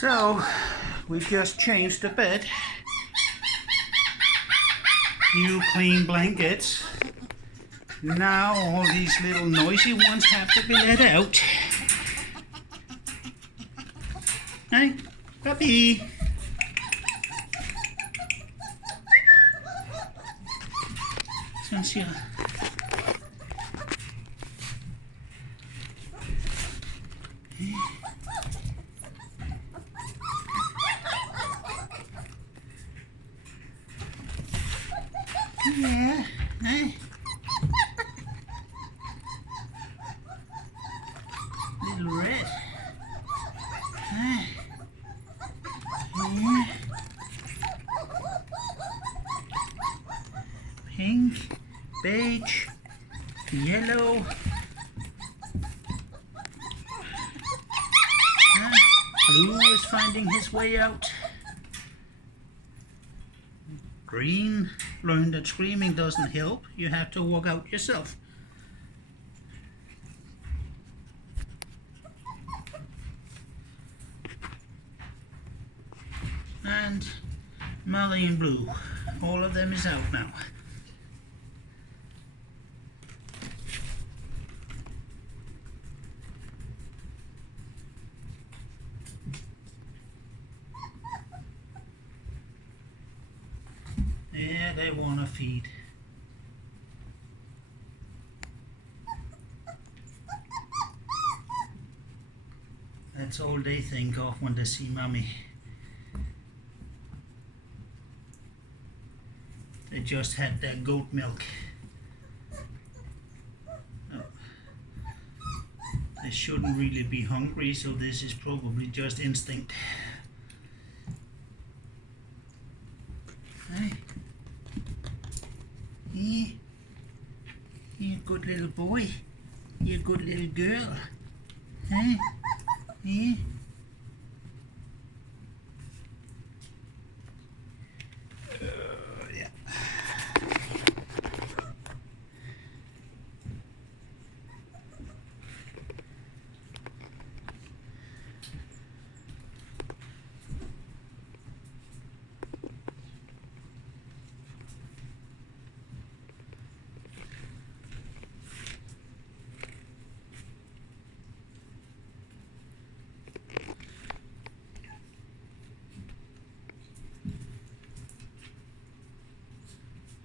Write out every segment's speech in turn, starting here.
So, we've just changed the bed. New clean blankets. Now all these little noisy ones have to be let out. Hey, puppy! Since you... Yeah, hey. Little red. Hey. Yeah. Pink, beige, yellow. Blue is finding his way out. Green learned that screaming doesn't help. You have to walk out yourself. And Molly and Blue. All of them is out now. Yeah, they want to feed. That's all they think of when they see Mommy. They just had their goat milk. Oh. They shouldn't really be hungry, so this is probably just instinct. Hey. Yeah. You're a good little boy. You're a good little girl. Hey. Yeah. Yeah.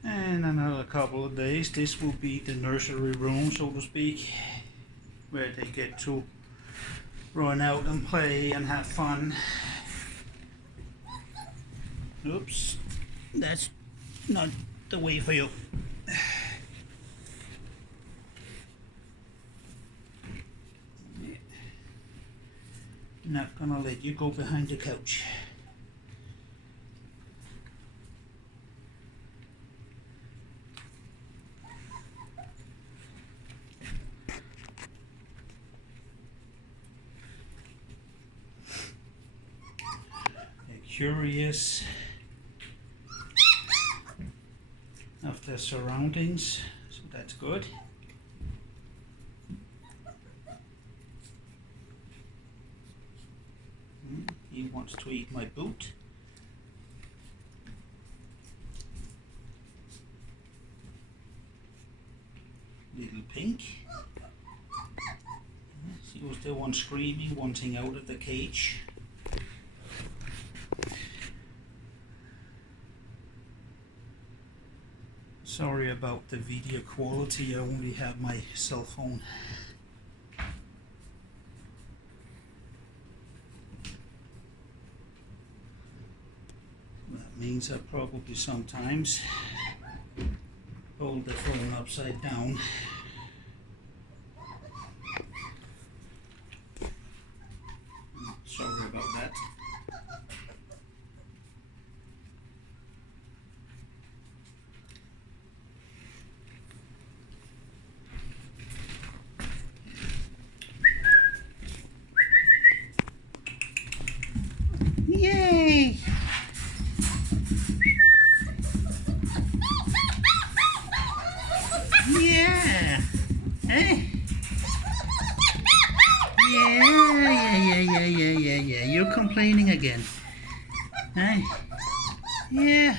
And another couple of days, this will be the nursery room, so to speak, where they get to run out and play and have fun. Oops, that's not the way for you. Not gonna let you go behind the couch. Curious of their surroundings, so that's good. He wants to eat my boot. Little Pink. She was the one screaming, wanting out of the cage. Sorry about the video quality, I only have my cell phone. That means I probably sometimes hold the phone upside down. Sorry about that. Yay! Yeah! complaining again? Hey? Yeah.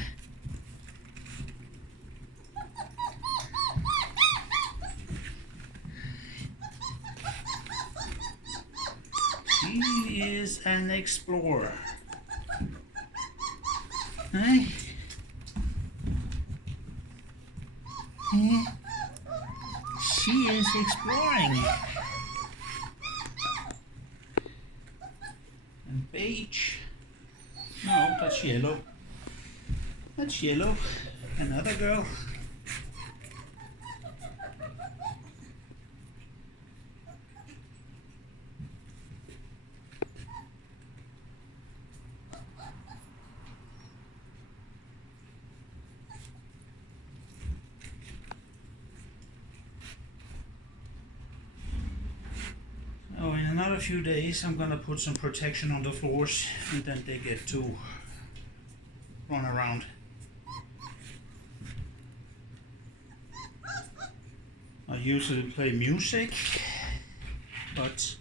She is an explorer. Hey? Yeah. She is exploring. And beige. No, that's yellow. That's yellow. Another girl. Oh, in another few days I'm gonna put some protection on the floors and then they get to run around. I usually play music, but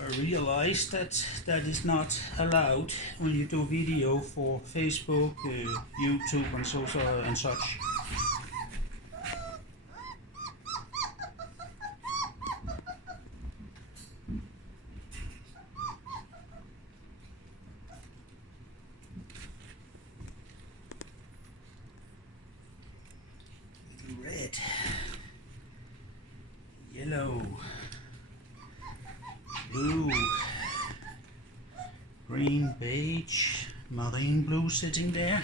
I realized that that is not allowed when you do video for Facebook, YouTube and such. Red, yellow, blue, green, beige, marine blue sitting there.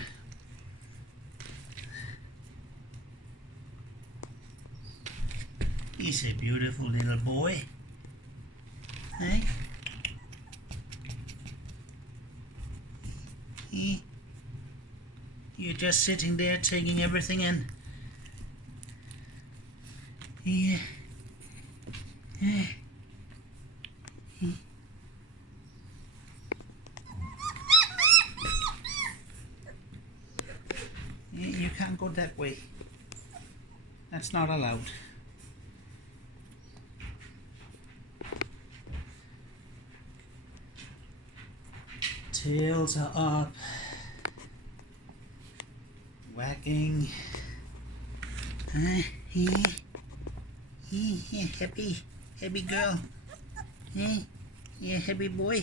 He's a beautiful little boy. Hey? You're just sitting there taking everything in. Yeah. Yeah. You can't go that way. That's not allowed. Tails are up. Wagging. Yeah. Yeah, happy girl. Yeah, happy boy.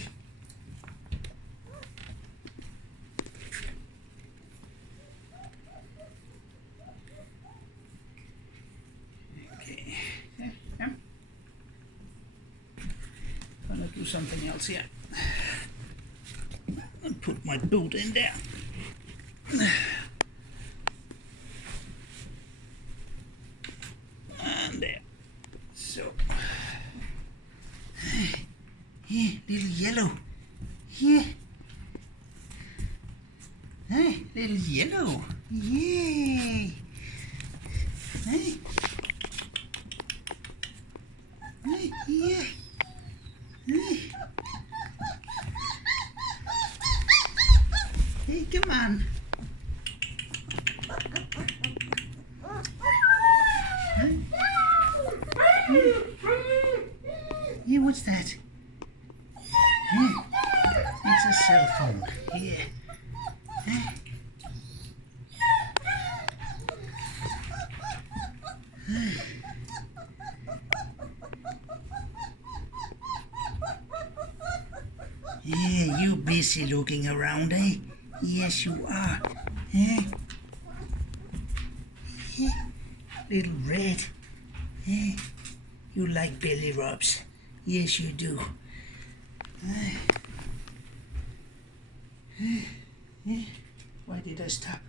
Okay. Gonna do something else here. And put my boot in there. And there. So. Yeah, little yellow. Yeah. Hey, little yellow. Yay. Hey. Hey, yeah. Hey. Hey, come on. Hey. Yeah, what's that? Yeah. It's a cell phone. Yeah. Huh? Yeah, you busy looking around, eh? Yes, you are. Eh? Eh? Little red. Eh? You like belly rubs. Yes, you do. Eh? Eh? Why did I stop?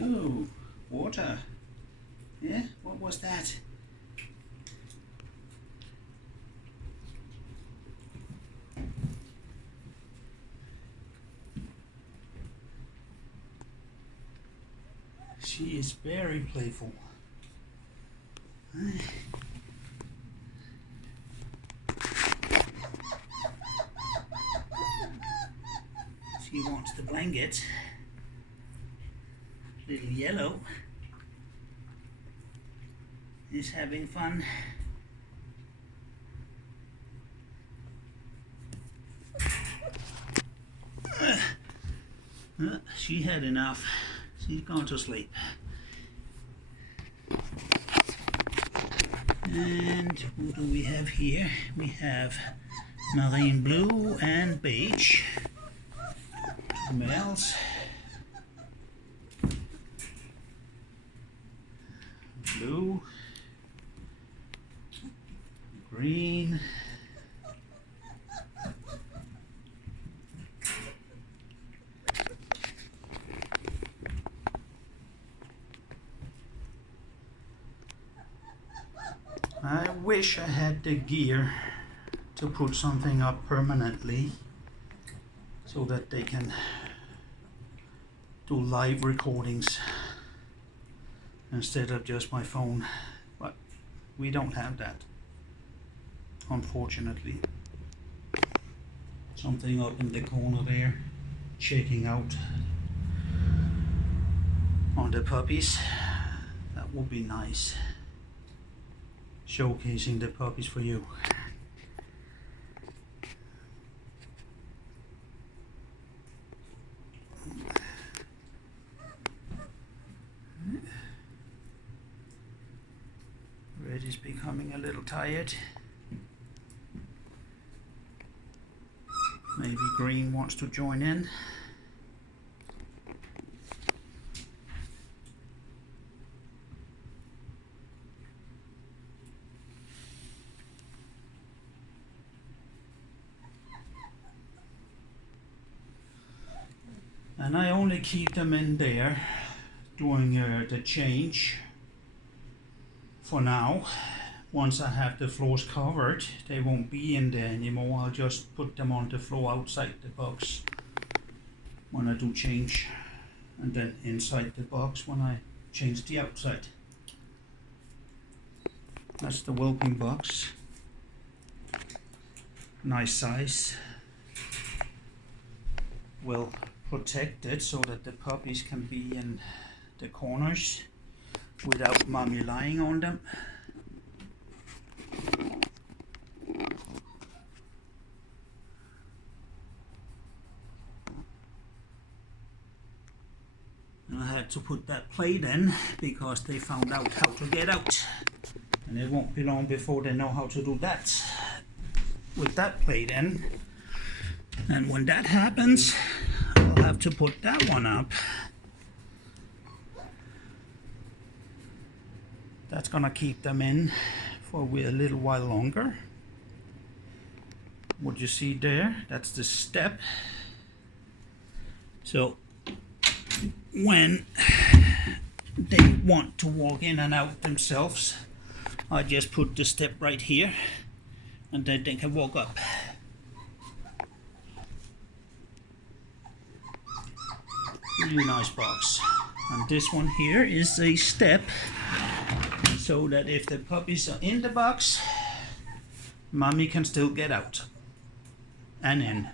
Oh, water. Yeah, what was that? She is very playful. She wants the blanket. Little yellow is having fun. She had enough. She's gone to sleep. And who do we have here? We have marine blue and beige males. Blue, green, I wish I had the gear to put something up permanently so that they can do live recordings instead of just my phone, but we don't have that, unfortunately. Something up in the corner there, checking out on the puppies. That would be nice, showcasing the puppies for you. Red is becoming a little tired. Maybe green wants to join in. And I only keep them in there doing the change for now. Once I have the floors covered, they won't be in there anymore. I'll just put them on the floor outside the box when I do change, and then inside the box when I change the outside. That's the whelping box. Nice size. Well protected so that the puppies can be in the corners without mommy lying on them. And I had to put that plate in because they found out how to get out, and it won't be long before they know how to do that with that plate in. And when that happens, I'll have to put that one up. That's gonna keep them in for a little while longer. What you see there, that's the step. So when they want to walk in and out themselves, I just put the step right here, and then they can walk up. Really nice box. And this one here is a step, so that if the puppies are in the box, mommy can still get out and in.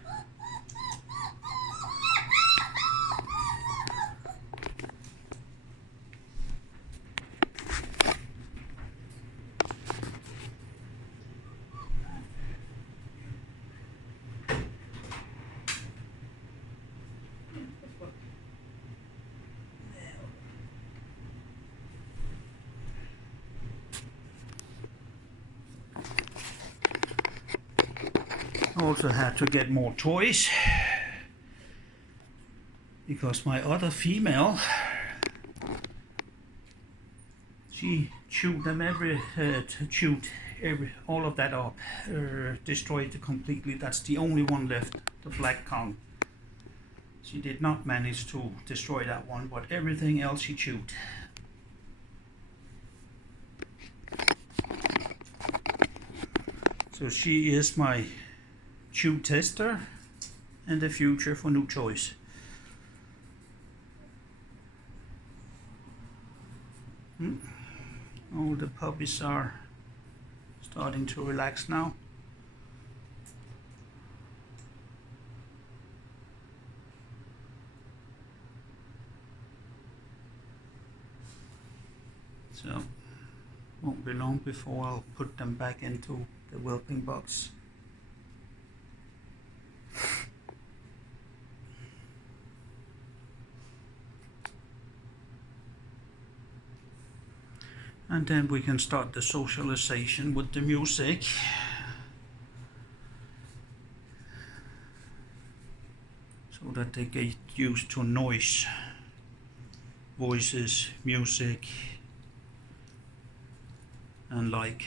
Also had to get more toys because my other female, she chewed them all of that up, destroyed it completely. That's the only one left, the black Kong. She did not manage to destroy that one, but everything else she chewed. So she is my chew tester in the future for new toys. All the puppies are starting to relax now. So won't be long before I'll put them back into the whelping box. And then we can start the socialization with the music. So that they get used to noise, voices, music, and like.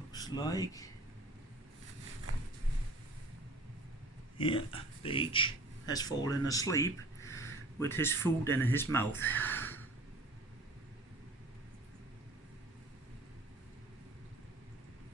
Looks like. Yeah, Beach has fallen asleep with his food in his mouth.